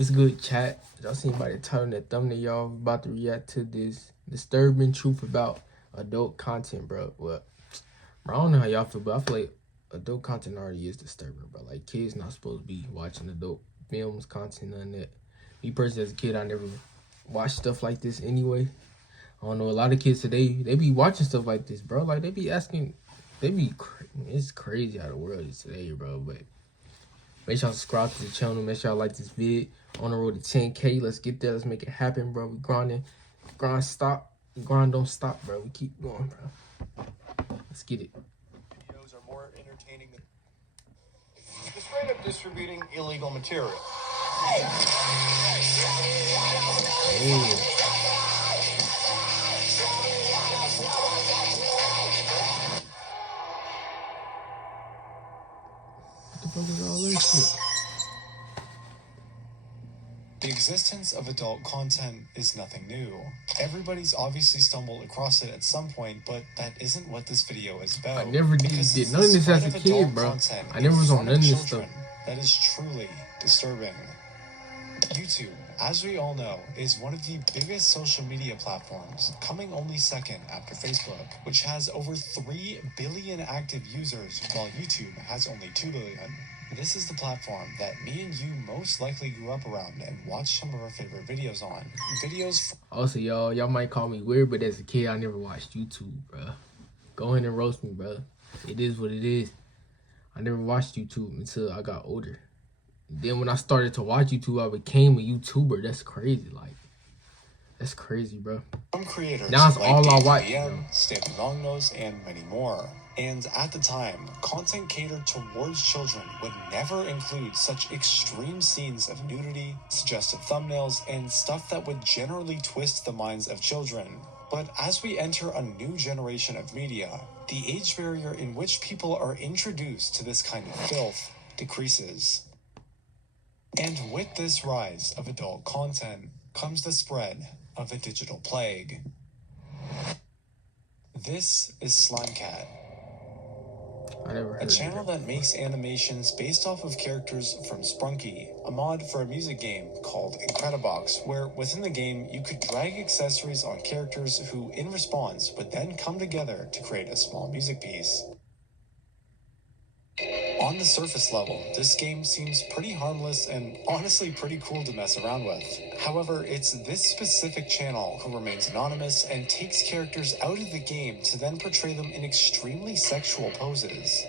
What's good, chat? Y'all seen by the title and the thumbnail, y'all about to react to this disturbing truth about adult content, bro. Well, bro, I don't know how y'all feel, but I feel like adult content already is disturbing, bro. Like, kids not supposed to be watching adult films, content, none of that. Me personally, as a kid, I never watched stuff like this anyway. I don't know, a lot of kids today, they be watching stuff like this, bro. Like, they be asking, it's crazy how the world is today, bro. But make sure y'all subscribe to the channel. Make sure y'all like this vid. On the road to 10K. Let's get there. Let's make it happen, bro. We grinding. Grind stop. Grind don't stop, bro. We keep going, bro. Let's get it. Videos are more entertaining than straight up distributing illegal material. What the fuck is all this shit? The existence of adult content is nothing new. Everybody's obviously stumbled across it at some point, but that isn't what this video is about. I never did none of this as a kid, bro. I never was on none of this stuff. That is truly disturbing. YouTube, as we all know, is one of the biggest social media platforms, coming only second after Facebook, which has over 3 billion active users, while YouTube has only 2 billion. This is the platform that me and you most likely grew up around and watched some of our favorite videos on. Also, y'all might call me weird, but as a kid, I never watched YouTube, bro. Go ahead and roast me, bro. It is what it is. I never watched YouTube until I got older. Then when I started to watch YouTube, I became a YouTuber. That's crazy, like. That's crazy, bro. Some creators now it's like all I watch. Stampy Longnose, and many more. And at the time, content catered towards children would never include such extreme scenes of nudity, suggestive thumbnails, and stuff that would generally twist the minds of children. But as we enter a new generation of media, the age barrier in which people are introduced to this kind of filth decreases. And with this rise of adult content comes the spread of a digital plague. This is Slimecat, a channel that makes animations based off of characters from Sprunky, a mod for a music game called Incredibox, where within the game you could drag accessories on characters who, in response, would then come together to create a small music piece. On the surface level, this game seems pretty harmless and honestly pretty cool to mess around with. However, it's this specific channel who remains anonymous and takes characters out of the game to then portray them in extremely sexual poses.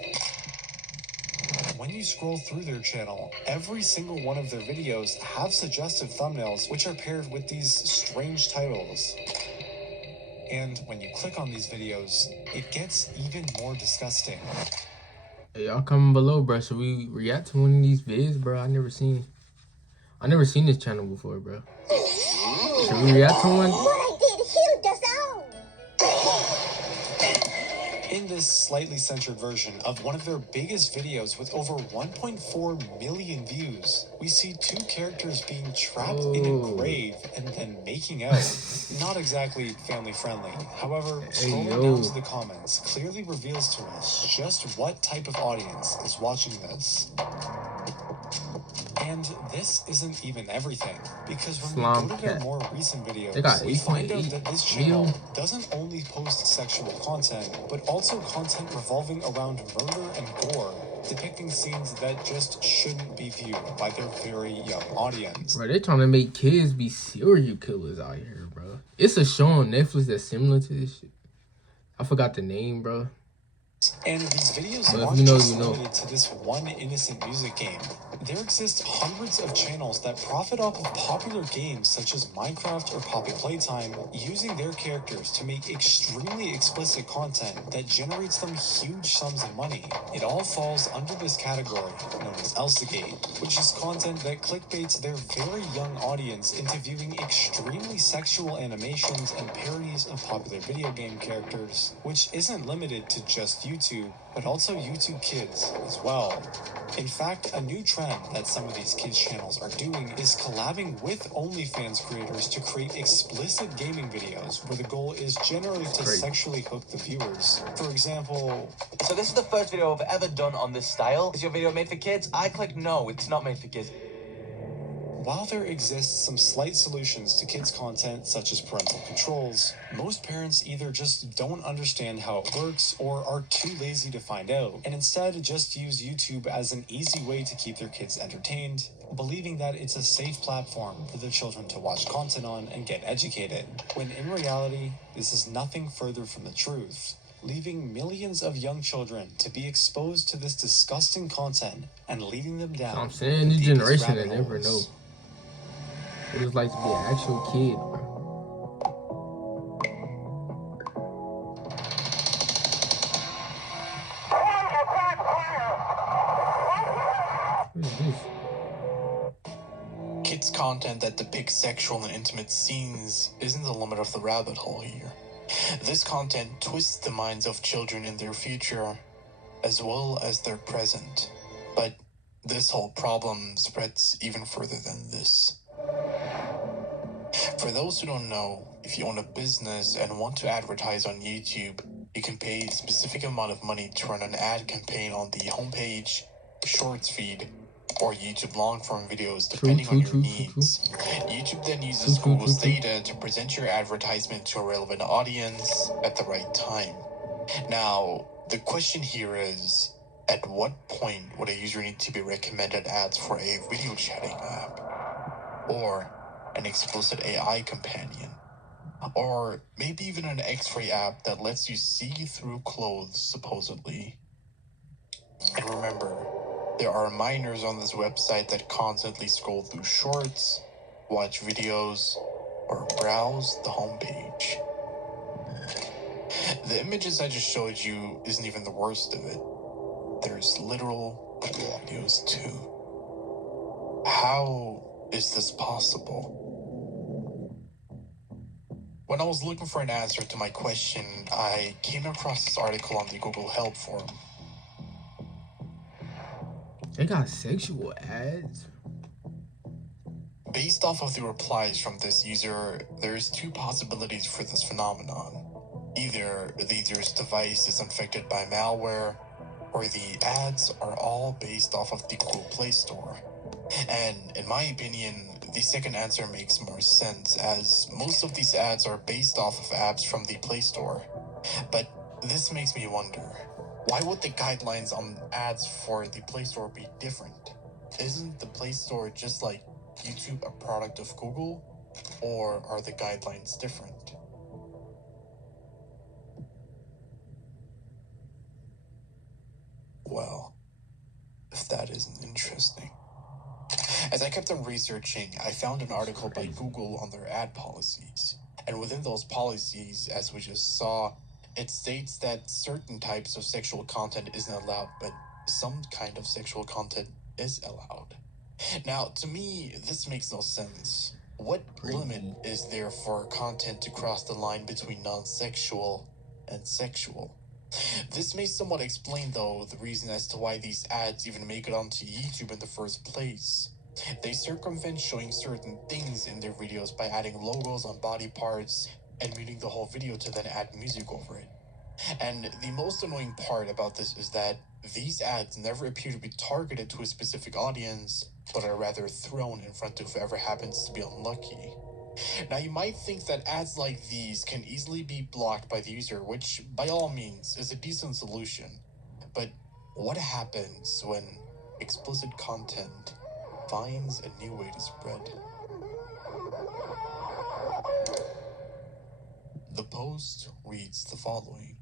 When you scroll through their channel, every single one of their videos have suggestive thumbnails which are paired with these strange titles. And when you click on these videos, it gets even more disgusting. Hey, y'all comment below, bro. Should we react to one of these vids, bro? I never seen this channel before, bro. Should we react to one? In this slightly censored version of one of their biggest videos with over 1.4 million views, we see 2 characters being trapped in a grave and then making out. Not exactly family friendly. However, scrolling down to the comments clearly reveals to us just what type of audience is watching this. And this isn't even everything, because when we go to their more recent videos, we find out that this channel doesn't only post sexual content, but also content revolving around murder and gore, depicting scenes that just shouldn't be viewed by their very young audience. Bro, they're trying to make kids be serial killers out here, bro. It's a show on Netflix that's similar to this shit. I forgot the name, bro. And these videos aren't just limited to this one innocent music game. There exist hundreds of channels that profit off of popular games such as Minecraft or Poppy Playtime, using their characters to make extremely explicit content that generates them huge sums of money. It all falls under this category known as Elsagate, which is content that clickbaits their very young audience into viewing extremely sexual animations and parodies of popular video game characters, which isn't limited to just YouTube, but also YouTube Kids as well. In fact, a new trend that some of these kids channels are doing is collabing with OnlyFans creators to create explicit gaming videos where the goal is generally to sexually hook the viewers. For example, so this is the first video I've ever done on this style. Is your video made for kids? I clicked no, it's not made for kids. While there exists some slight solutions to kids' content such as parental controls, most parents either just don't understand how it works or are too lazy to find out, and instead just use YouTube as an easy way to keep their kids entertained, believing that it's a safe platform for their children to watch content on and get educated, when in reality, this is nothing further from the truth, leaving millions of young children to be exposed to this disgusting content and leading them down. I'm saying this generation they never know what it's like to be an actual kid, bro. What is this? Kids' content that depicts sexual and intimate scenes isn't the limit of the rabbit hole here. This content twists the minds of children in their future, as well as their present. But this whole problem spreads even further than this. For those who don't know, if you own a business and want to advertise on YouTube, you can pay a specific amount of money to run an ad campaign on the homepage, shorts feed, or YouTube long-form videos depending on your needs. YouTube then uses Google's data to present your advertisement to a relevant audience at the right time. Now, the question here is, at what point would a user need to be recommended ads for a video chatting app? Or an explicit AI companion? Or maybe even an X-ray app that lets you see through clothes, supposedly? And remember, there are minors on this website that constantly scroll through shorts, watch videos, or browse the homepage. The images I just showed you isn't even the worst of it. There's literal videos too. How is this possible? When I was looking for an answer to my question, I came across this article on the Google Help forum. They got sexual ads? Based off of the replies from this user, there's two possibilities for this phenomenon. Either the user's device is infected by malware, or the ads are all based off of the Google Play Store. And in my opinion, the second answer makes more sense, as most of these ads are based off of apps from the Play Store. But this makes me wonder, why would the guidelines on ads for the Play Store be different? Isn't the Play Store just like YouTube a product of Google, or are the guidelines different? Well, if that isn't interesting. As I kept on researching, I found an article by Google on their ad policies. And within those policies, as we just saw, it states that certain types of sexual content isn't allowed, but some kind of sexual content is allowed. Now, to me, this makes no sense. What limit is there for content to cross the line between non-sexual and sexual? This may somewhat explain, though, the reason as to why these ads even make it onto YouTube in the first place. They circumvent showing certain things in their videos by adding logos on body parts and muting the whole video to then add music over it. And the most annoying part about this is that these ads never appear to be targeted to a specific audience, but are rather thrown in front of whoever happens to be unlucky. Now, you might think that ads like these can easily be blocked by the user, which, by all means, is a decent solution. But what happens when explicit content finds a new way to spread? The post reads the following.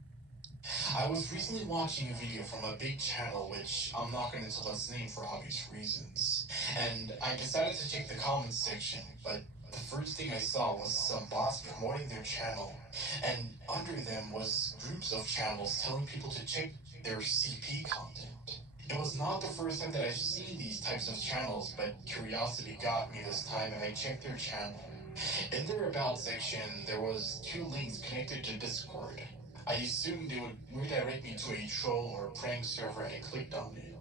I was recently watching a video from a big channel, which I'm not going to tell its name for obvious reasons, and I decided to check the comments section, but the first thing I saw was some bots promoting their channel, and under them was groups of channels telling people to check their CP content. It was not the first time that I've seen these types of channels, but curiosity got me this time and I checked their channel. In their About section, there was 2 links connected to Discord. I assumed they would redirect me to a troll or a prank server and I clicked on it.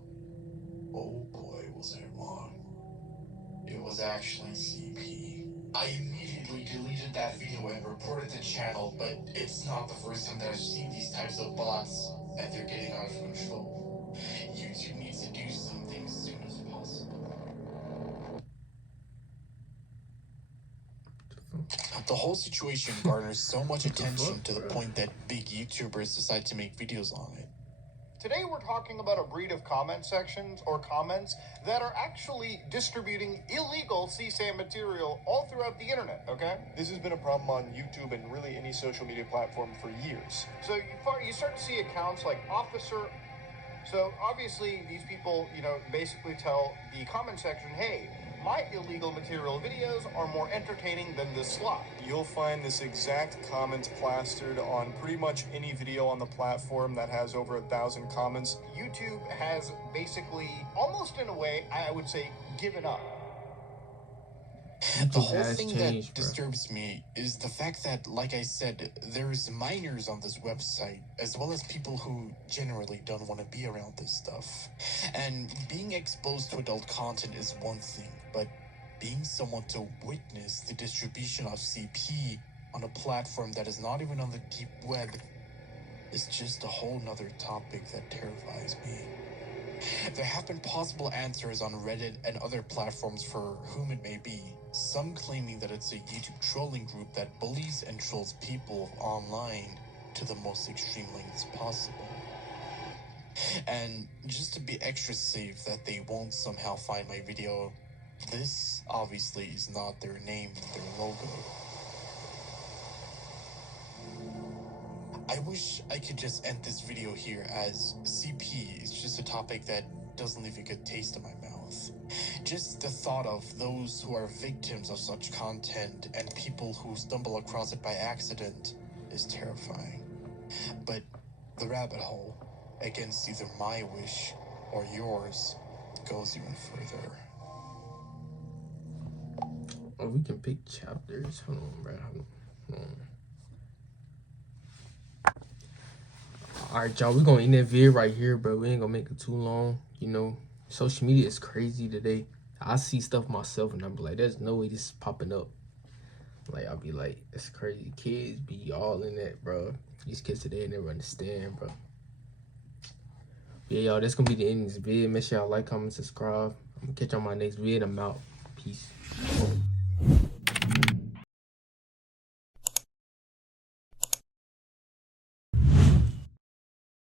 Oh boy, was I wrong. It was actually CP. I immediately deleted that video and reported the channel, but it's not the first time that I've seen these types of bots, and they're getting out of control. YouTube needs to do something as soon as possible. The whole situation garners so much What the attention fuck, to the bro? point that big YouTubers decide to make videos on it. Today we're talking about a breed of comment sections or comments that are actually distributing illegal CSAM material all throughout the internet, okay? This has been a problem on YouTube and really any social media platform for years. So you start to see accounts like Officer. So obviously these people, basically tell the comment section, hey, my illegal material videos are more entertaining than this slop. You'll find this exact comment plastered on pretty much any video on the platform that has over 1,000 comments. YouTube has basically, almost in a way, I would say, given up. The YouTube whole has thing changed, that bro. disturbs me is the fact that, like I said, there's minors on this website, as well as people who generally don't want to be around this stuff. And being exposed to adult content is one thing, but being someone to witness the distribution of CP on a platform that is not even on the deep web is just a whole nother topic that terrifies me. There have been possible answers on Reddit and other platforms for whom it may be, some claiming that it's a YouTube trolling group that bullies and trolls people online to the most extreme lengths possible. And just to be extra safe that they won't somehow find my video, this obviously is not their name and their logo. I wish I could just end this video here, as CP is just a topic that doesn't leave a good taste in my mouth. Just the thought of those who are victims of such content and people who stumble across it by accident is terrifying. But the rabbit hole, against either my wish or yours, goes even further. Oh, we can pick chapters. Hold on, bro. Hold on. Alright, y'all, we're gonna end that video right here, bro. We ain't gonna make it too long. Social media is crazy today. I see stuff myself and I'm like, there's no way this is popping up. Like, I'll be like, it's crazy. Kids be all in that, bro. These kids today never understand, bro. Yeah, y'all, that's gonna be the end of this video. Make sure y'all like, comment, subscribe. I'm gonna catch you on my next video. I'm out. Peace.